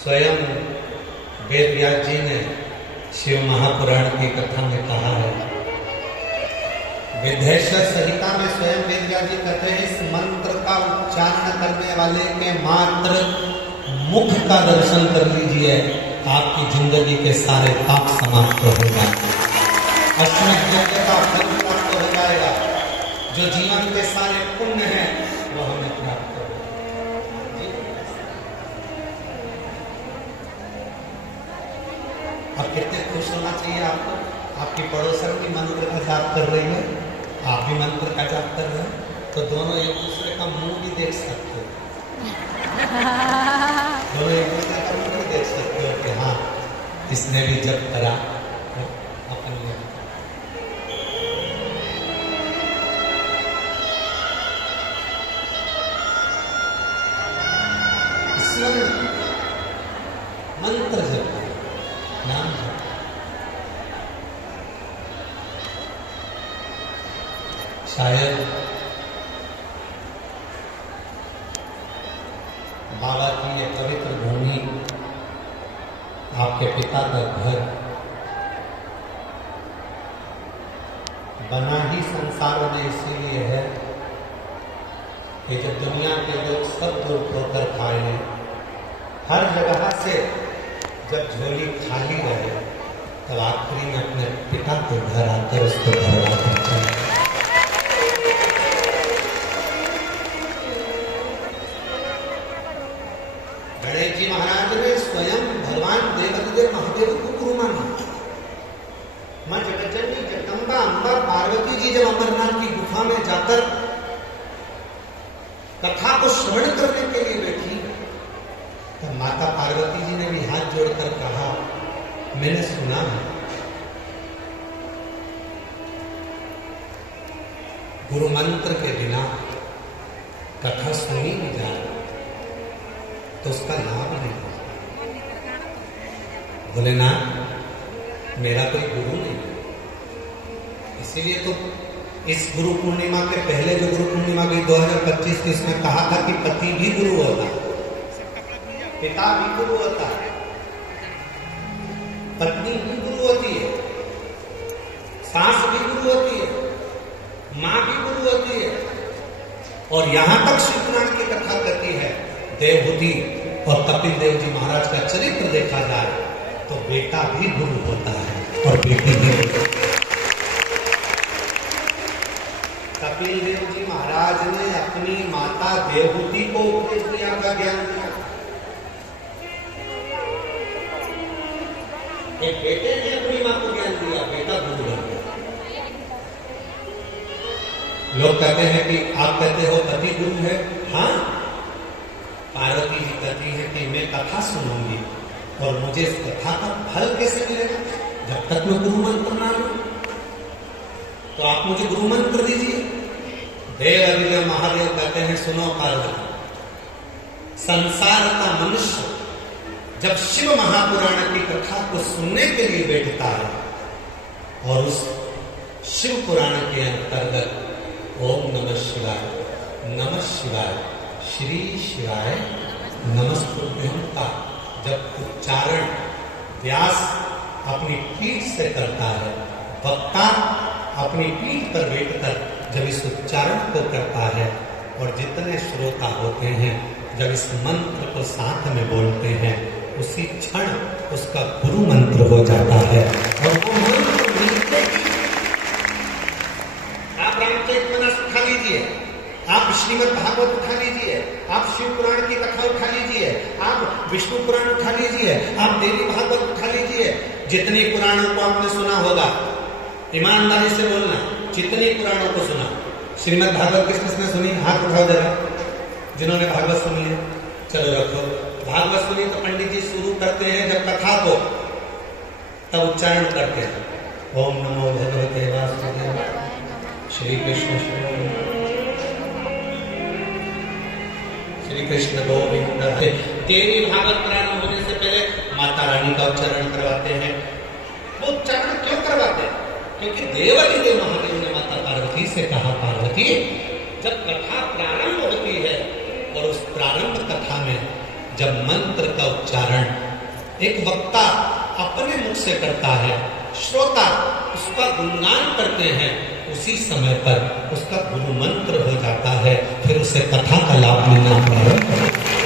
स्वयं वेद व्यास जी ने शिव महापुराण की कथा में कहा है। विदेश्वर संहिता में स्वयं वेद व्यास जी कहते हैं, इस मंत्र का उच्चारण करने वाले के मात्र मुख का दर्शन कर लीजिए, आपकी जिंदगी के सारे पाप समाप्त हो जाएंगे, अश्वमेध यज्ञ का फल प्राप्त हो जाएगा, जो जीवन के सारे पुण्य हैं वो हमें प्राप्त हो। अब कितने खुश होना चाहिए आपको, आपकी पड़ोसन भी मंत्र का जाप कर रही है, आप भी मंत्र का जाप कर रहे हैं, तो दोनों एक दूसरे का मुंह भी देख सकते हो, दोनों एक दूसरे का मुंह भी देख सकते हो कि हाँ इसने भी जप करा तो अपन ने। मंत्र जप, नाम जप, शायद बाबा की ये पवित्र भूमि, आपके पिता का घर बना ही संसार में इसीलिए है कि जब दुनिया के लोग सब दूर होकर खाए, हर जगह से जब झोली खाली रहे, तब आखिरी में अपने पिता के घर आकर उसको भरवा करते हैं। गणेश जी महाराज ने स्वयं भगवान देवाधिदेव महादेव को गुरु माना। मां जगज्जननी जगदम्बा अम्बा पार्वती जी जब अमरनाथ की गुफा में जाकर कथा को श्रवण करने के लिए बैठी, तब माता पार्वती जी ने भी हाथ जोड़कर कहा, मैंने सुना है गुरु मंत्र के बिना कथा सुनी नहीं जा रही तो उसका लाभ नहीं होता। बोले ना, मेरा कोई गुरु नहीं, इसीलिए तो इस गुरु पूर्णिमा के पहले जो गुरु पूर्णिमा गई 2025 की, इसमें कहा था कि पति भी गुरु होता है, पिता भी गुरु होता है, पत्नी भी गुरु होती है, सास भी गुरु होती है, मां भी गुरु होती है, और यहां तक श्री पुराण की कथा कहती है, देवहूति और कपिल देव जी महाराज का चरित्र देखा जाए तो बेटा भी गुरु होता है और बेटी भी गुरु। कपिल देव जी महाराज ने अपनी माता देवहूति को उपदेश दिया का ज्ञान दिया। एक बेटे ने अपनी मां को ज्ञान दिया, बेटा गुरु बन गया। लोग कहते हैं कि आप कहते हो पति गुरु है, हाँ, पार्वती जी कहती है कि मैं कथा सुनूंगी और मुझे इस कथा का फल कैसे मिलेगा जब तक मैं गुरु मंत्र ना लूं, तो आप मुझे गुरु मंत्र दीजिए। देवाधिदेव महादेव कहते हैं, सुनो पार्वती, संसार का मनुष्य जब शिव महापुराण की कथा को सुनने के लिए बैठता है और उस शिव पुराण के अंतर्गत ओम नमः शिवाय, नमः शिवाय, श्री शिवाय नमस्कृत्यं का जब उच्चारण व्यास अपनी पीठ से करता है, वक्ता अपनी पीठ पर बैठकर जब इस उच्चारण को करता है और जितने श्रोता होते हैं जब इस मंत्र को साथ में बोलते हैं, उसी क्षण उसका गुरु मंत्र हो जाता है। और वो मंत्र मिलते ही आप रामचरितमानस उठा लीजिए, आप श्रीमद् भागवत उठा लीजिए, आप शिव पुराण की कथा उठा लीजिए, आप विष्णु पुराण उठा लीजिए, आप देवी भागवत उठा लीजिए, जितनी पुराणों को आपने सुना होगा, ईमानदारी से बोलना, जितनी पुराणों को सुना, श्रीमद् भागवत किस किसने सुनी, हाथ उठाओ जरा, जिन्होंने भागवत सुनी है, चलो रखो। भागवत सुनी तो पंडित जी शुरू करते हैं जब कथा को, तब उच्चारण करते हैं, ओम नमो भगवते वासुदेवाय, श्री कृष्ण श्री कृष्ण गोविंद। देवी भागवत प्रारंभ होने से पहले माता रानी का उच्चारण करवाते हैं। वो उच्चारण क्यों करवाते हैं? क्योंकि देवाधिदेव महादेव ने माता पार्वती से कहा, पार्वती जब कथा प्रारंभ होती है और उस प्रारंभ कथा में जब मंत्र का उच्चारण एक वक्ता अपने मुख से करता है, श्रोता उसका गुणगान करते हैं, उसी समय पर उसका गुरु मंत्र हो जाता है, फिर उसे कथा का लाभ मिलना प्रारंभ होता है।